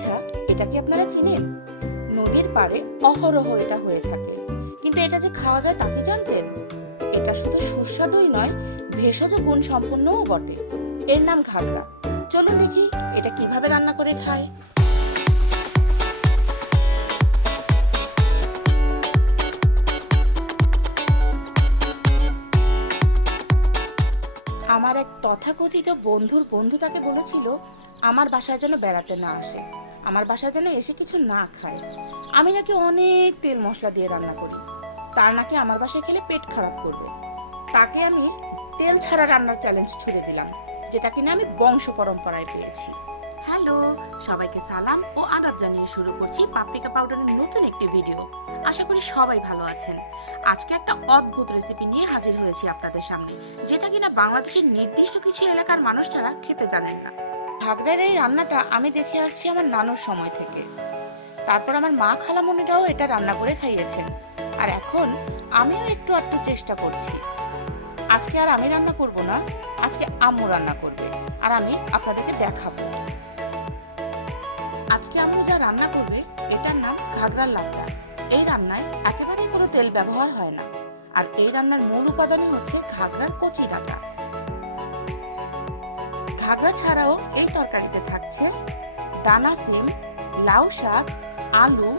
আচ্ছা এটা কি আপনারা চিনেন? নদীর পাড়ে অহরহ এটা হয়ে থাকে। কিন্তু এটা যে খাওয়া যায় তাকে জানতেন? এটা শুধু সুস্বাদুই নয়, ভেষজ গুণ সম্পন্নও বটে। এর নাম ঘাগরা। চলুন দেখি এটা কীভাবে রান্না করে খায়। আমার এক তথাকথিত বন্ধুর বন্ধু তাকে বলেছিল, আমার বাসায় যেন বেড়াতে না আসে। আমার বাসায় যেন এসে কিছু না খায়। আমি নাকি অনেক তেল মশলা দিয়ে রান্না করি। তার নাকি আমার বাসায় খেলে পেট খারাপ করবে। তাকে আমি তেল ছাড়া রান্নার চ্যালেঞ্জ ছুড়ে দিলাম, যেটা কিনা আমি বংশ পরম্পরায় পেয়েছি। হ্যালো, সবাইকে সালাম ও আদাব জানিয়ে শুরু করছি পাপরিকা পাউডারের নতুন একটি ভিডিও। আশা করি সবাই ভালো আছেন। আজকে একটা অদ্ভুত রেসিপি নিয়ে হাজির হয়েছি আপনাদের সামনে, যেটা কিনা বাংলাদেশের নির্দিষ্ট কিছু এলাকার মানুষ ছাড়া খেতে জানেন না। ভাগড়ার এই রান্নাটা আমি দেখে আসছি আমার নানুর সময় থেকে। তারপর আমার মা খালামণিরাও এটা রান্না করে খাইয়েছেন। আর এখন আমিও একটু একটু চেষ্টা করছি। আজকে আর আমি রান্না করব না, আজকে আম্মু রান্না করবে। আর আমি আপনাদেরকে দেখাবো। আজকে আম্মু যা রান্না করবে, এটার নাম ঘাগরার লাবড়া এই রান্নায় একেবারেই কোনো তেল ব্যবহার হয় না। আর এই রান্নার মূল উপাদানই হচ্ছে ঘাগরার কচি ডাটা। ঘাগরা ছাড়াও এই তরকারিতে থাকছে দানা সিম, লাউ শাক, আলু,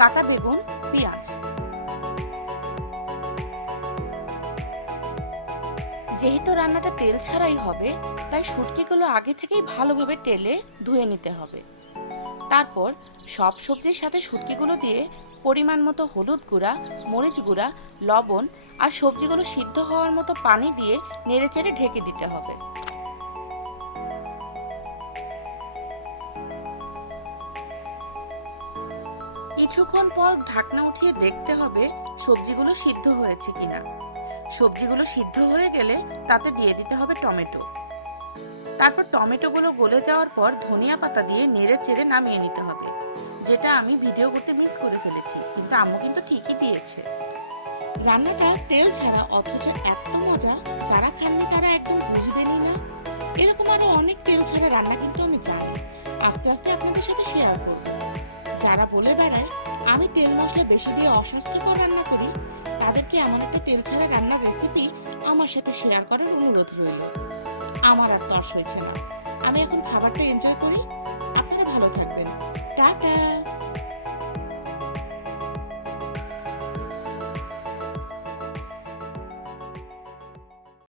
কাটা বেগুন, পেঁয়াজ। যেহেতু রান্নাটা তেল ছাড়াই হবে, তাই শুটকিগুলো আগে থেকেই ভালোভাবে তেলে ধুয়ে নিতে হবে। তারপর সব সবজির সাথে শুটকিগুলো দিয়ে পরিমাণ মতো হলুদ গুঁড়া, মরিচ গুঁড়া, লবণ আর সবজিগুলো সিদ্ধ হওয়ার মতো পানি দিয়ে নেড়েচেড়ে ঢেকে দিতে হবে। কিছুক্ষণ পর ঢাকনা উঠিয়ে দেখতে হবে সবজিগুলো সিদ্ধ হয়েছে কিনা। সবজিগুলো সিদ্ধ হয়ে গেলে তাতে দিয়ে দিতে হবে টমেটো। তারপর টমেটোগুলো গলে যাওয়ার পর ধনিয়া পাতা দিয়ে নেড়ে চেড়ে নামিয়ে নিতে হবে, যেটা আমি ভিডিও করতে মিস করে ফেলেছি, কিন্তু আম্মু কিন্তু ঠিকই দিয়েছে। রান্নাটা তেল ছাড়া অথচ এত মজা, যারা খাননি তারা একদম বুঝবেনই না। এরকম আরও অনেক তেল ছাড়া রান্না কিন্তু আমি জানি, আস্তে আস্তে আপনাদের সাথে শেয়ার করব। যারা বলে বেড়ায়, আমি তেল মশলা বেশি দিয়ে অস্বাস্থ্যকর রান্না করি, তাদেরকে এমন একটা তেল ছাড়া রান্নার রেসিপি আমার সাথে শেয়ার করার অনুরোধ রইল। আমার আর তর্স হয়েছে না। আমি এখন খাবারটা এনজয় করি